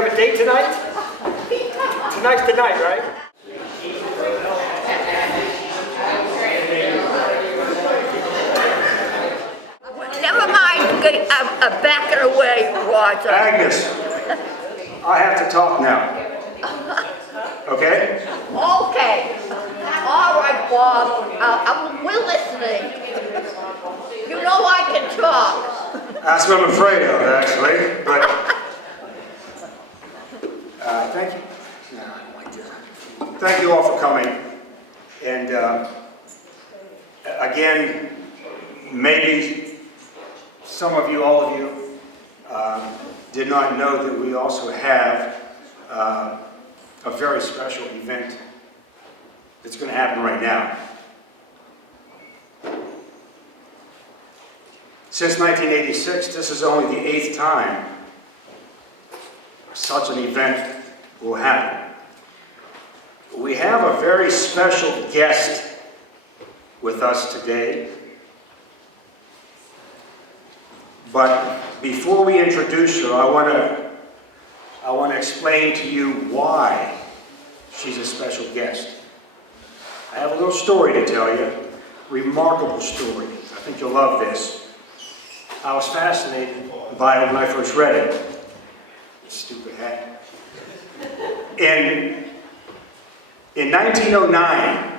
have a date tonight? Tonight's the night, right? Never mind, back it away, Roger. Agnes, I have to talk now. Okay? Okay. All right, Bob. We're listening. You know I can talk. That's what I'm afraid of, actually. But thank you. No, I don't like this. Thank you all for coming. And again, maybe some of you, all of you, did not know that we also have a very special event that's going to happen right now. Since 1986, this is only the 8th time such an event will happen. We have a very special guest with us today. But before we introduce her, I want to explain to you why she's a special guest. I have a little story to tell you, remarkable story. I think you'll love this. I was fascinated by it when I first read it. Stupid hat. In 1909,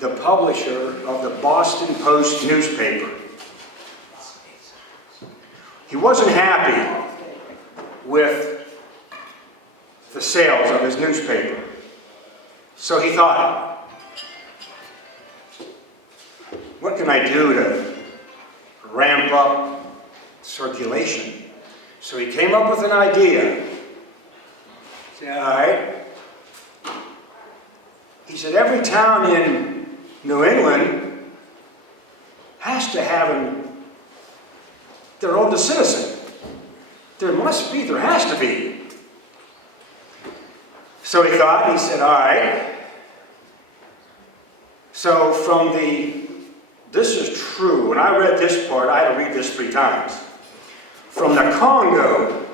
the publisher of the Boston Post newspaper, he wasn't happy with the sales of his newspaper. So he thought, what can I do to ramp up circulation? So he came up with an idea. He said, all right. He said, every town in New England has to have their oldest citizen. There has to be. So he thought, he said, all right. So this is true. When I read this part, I had to read this 3 times. From the Congo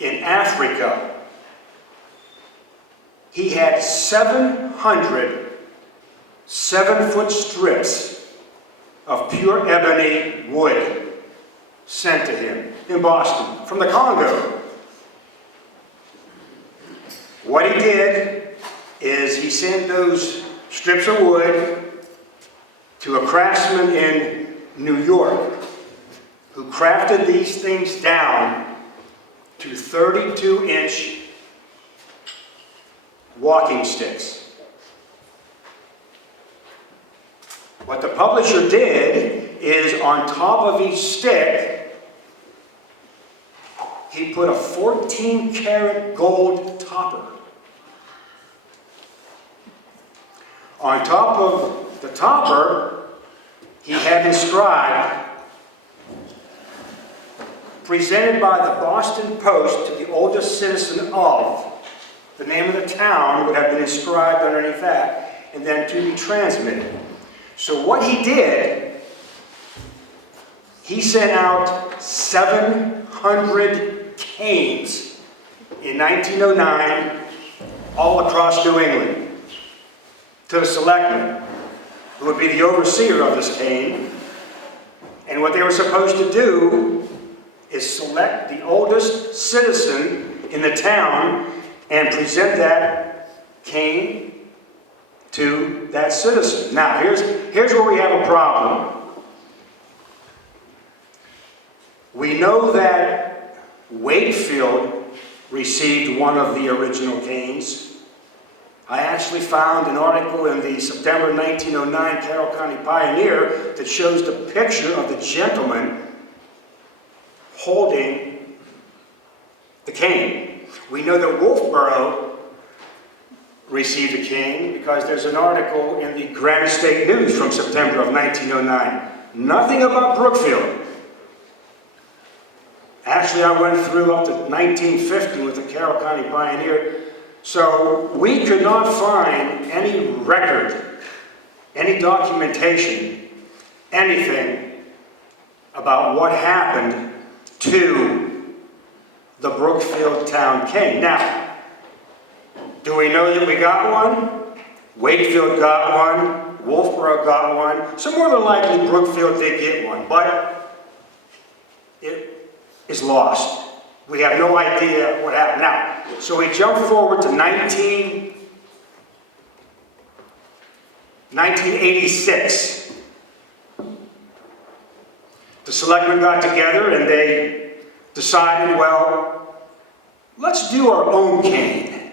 in Africa, he had 700 7-foot strips of pure ebony wood sent to him in Boston from the Congo. What he did is he sent those strips of wood to a craftsman in New York who crafted these things down to 32-inch walking sticks. What the publisher did is on top of each stick, he put a 14-karat gold topper. On top of the topper, he had inscribed, presented by the Boston Post to the oldest citizen of, the name of the town would have been inscribed underneath that, and then to be transmitted. So what he did, he sent out 700 canes in 1909 all across New England to the selectmen, who would be the overseer of this cane. And what they were supposed to do is select the oldest citizen in the town and present that cane to that citizen. Now, here's where we have a problem. We know that Wakefield received one of the original canes. I actually found an article in the September 1909 Carroll County Pioneer that shows the picture of the gentleman holding the cane. We know that Wolfboro received a cane because there's an article in the Granite State News from September of 1909. Nothing about Brookfield. Actually, I went through up to 1950 with the Carroll County Pioneer. So we could not find any record, any documentation, anything about what happened to the Brookfield Town cane. Now, do we know that we got one? Wakefield got one, Wolfboro got one, so more than likely Brookfield did get one, but it is lost. We have no idea what happened. Now, so we jump forward to 1986. The selectmen got together and they decided, well, let's do our own cane.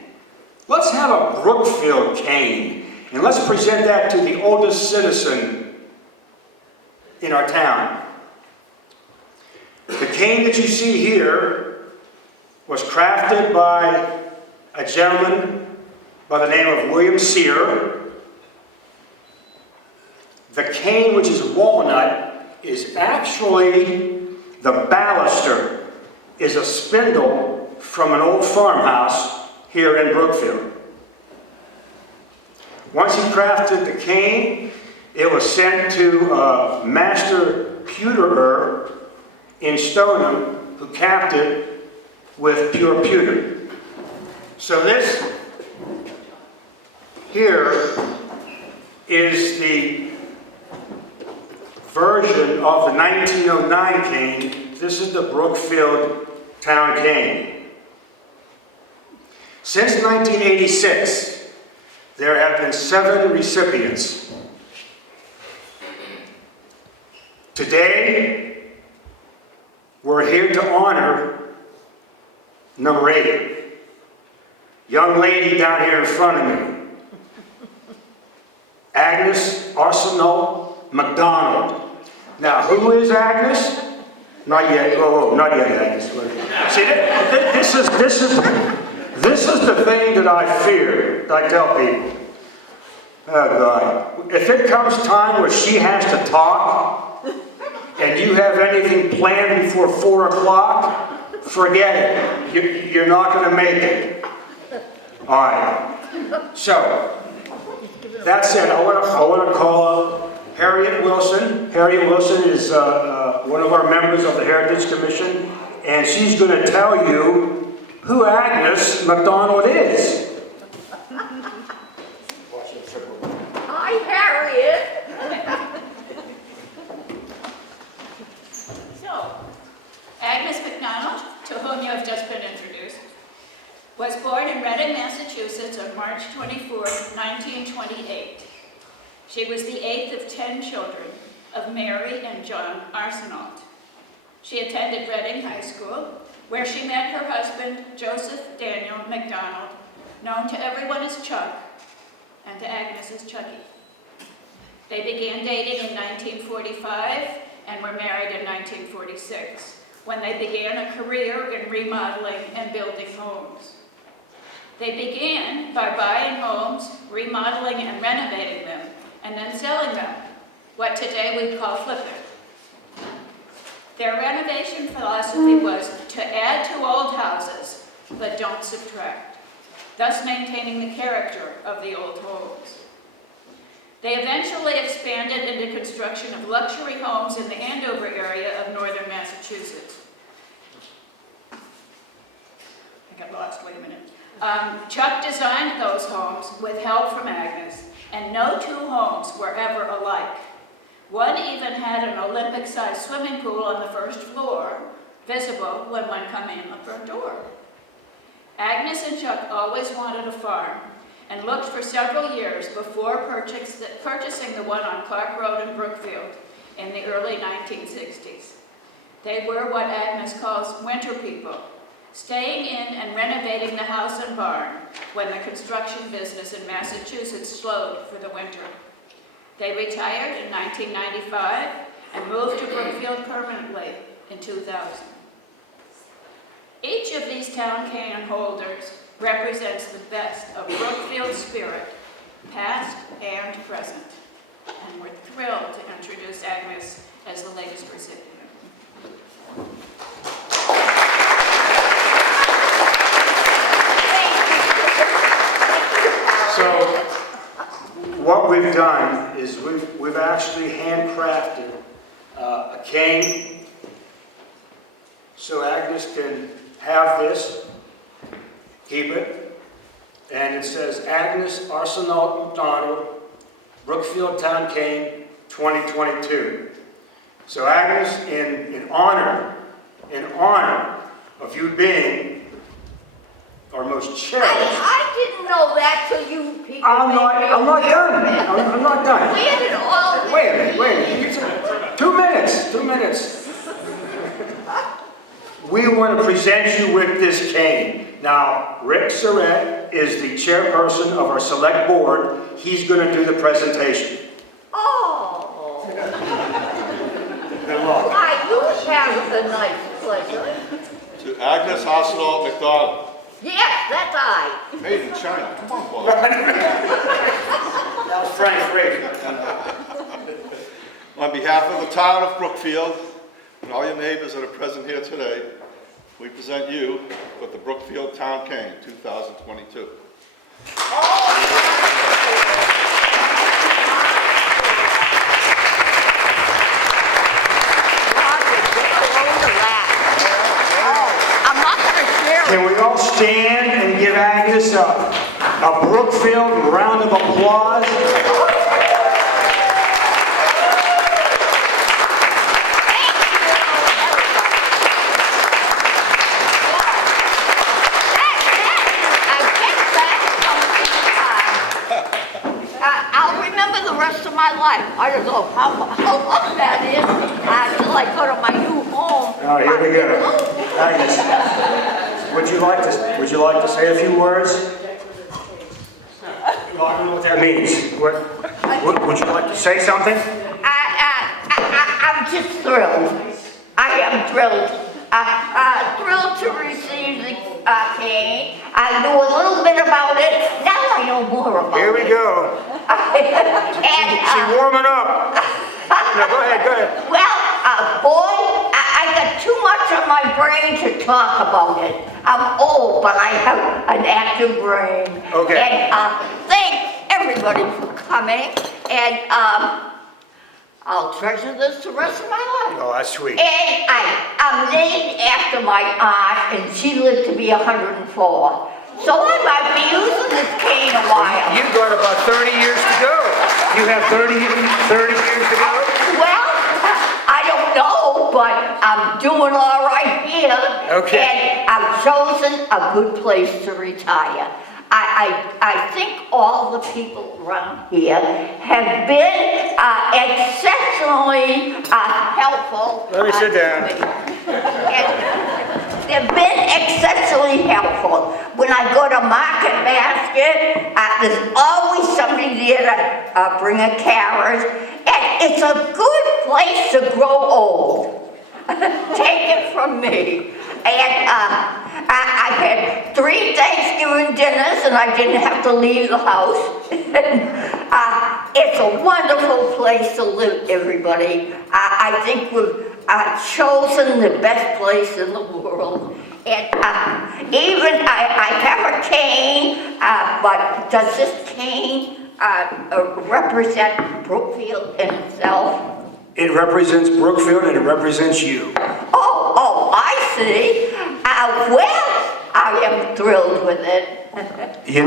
Let's have a Brookfield cane, and let's present that to the oldest citizen in our town. The cane that you see here was crafted by a gentleman by the name of William Sear. The cane, which is walnut, is actually the baluster, is a spindle from an old farmhouse here in Brookfield. Once he crafted the cane, it was sent to a master pewterer in Stoneham who capped it with pure pewter. So this here is the version of the 1909 cane. This is the Brookfield Town cane. Since 1986, there have been 7 recipients. Today, we're here to honor number 8. Young lady down here in front of me. Agnes McDonald. Now, who is Agnes? Not yet. Oh, not yet, Agnes. See, this is the thing that I fear. I tell people. Oh God! If it comes time where she has to talk, and you have anything planned before 4 o'clock, forget it. You're not going to make it. All right. So. That said, I want to call up Harriet Wilson. Harriet Wilson is one of our members of the Heritage Commission, and she's going to tell you who Agnes McDonald is. Hi, Harriet. So, Agnes McDonald, to whom you have just been introduced, was born in Reading, Massachusetts on March 24, 1928. She was the 8th of 10 children of Mary and John Arsenault. She attended Reading High School, where she met her husband, Joseph Daniel McDonald, known to everyone as Chuck, and to Agnes as Chucky. They began dating in 1945 and were married in 1946, when they began a career in remodeling and building homes. They began by buying homes, remodeling and renovating them, and then selling them, what today we call flipping. Their renovation philosophy was to add to old houses, but don't subtract, thus maintaining the character of the old homes. They eventually expanded into construction of luxury homes in the Andover area of northern Massachusetts. I got lost, wait a minute. Chuck designed those homes with help from Agnes, and no 2 homes were ever alike. One even had an Olympic-sized swimming pool on the first floor, visible when one came in the front door. Agnes and Chuck always wanted a farm, and looked for several years before purchasing the one on Clark Road in Brookfield in the early 1960s. They were what Agnes calls winter people, staying in and renovating the house and barn when the construction business in Massachusetts slowed for the winter. They retired in 1995 and moved to Brookfield permanently in 2000. Each of these town cane holders represents the best of Brookfield's spirit, past and present. And we're thrilled to introduce Agnes as the latest recipient. So, what we've done is we've actually handcrafted a cane so Agnes can have this, keep it, and it says Agnes Arsenault McDonald, Brookfield Town Cane, 2022. So Agnes, in honor of you being our most cherished. I didn't know that till you people. I'm not done. I'm not done. We had it all. Wait a minute. 2 minutes. 2 minutes. We want to present you with this cane. Now, Rick Surratt is the chairperson of our select board. He's going to do the presentation. Oh. Good luck. I do have a nice pleasure. To Agnes Arsenault McDonald. Yes, that's I. Made in China. Come on, boy. That was Frank Fraser. On behalf of the town of Brookfield and all your neighbors that are present here today, we present you with the Brookfield Town Cane 2022. I'm not going to share it. Can we all stand and give Agnes a Brookfield round of applause? I'll remember the rest of my life. I don't know how long that is until I go to my new home. All right, here we go. Agnes, would you like to say a few words? Well, I don't know what that means. Would you like to say something? I'm just thrilled. I am thrilled. Thrilled to receive the cane. I knew a little bit about it. Now I know more about it. Here we go. She's warming up. No, go ahead. Well, boy, I got too much on my brain to talk about it. I'm old, but I have an active brain. Okay. And thanks everybody for coming. And I'll treasure this the rest of my life. Oh, that's sweet. And I'm named after my aunt, and she lived to be 104. So I might be using this cane a while. You've got about 30 years to go. You have 30 years to go? Well, I don't know, but I'm doing all right here. Okay. And I've chosen a good place to retire. I think all the people around here have been exceptionally helpful. Let me sit down. They've been exceptionally helpful. When I go to Market Basket, there's always somebody there to bring a carrot. And it's a good place to grow old. Take it from me. And I've had 3 Thanksgiving dinners and I didn't have to leave the house. It's a wonderful place to live, everybody. I think we've chosen the best place in the world. And even I have a cane, but does this cane represent Brookfield in itself? It represents Brookfield and it represents you. Oh, I see. Well, I am thrilled with it. You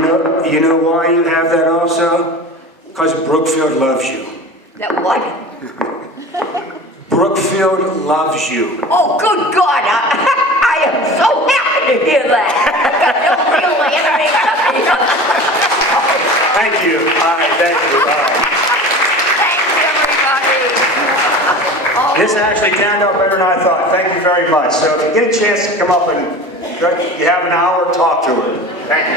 know why you have that also? Because Brookfield loves you. That what? Brookfield loves you. Oh, good God, I am so happy to hear that. Thank you. All right, thank you. All right. Thanks, everybody. This actually turned out better than I thought. Thank you very much. So if you get a chance to come up and you have an hour, talk to her. Thank you.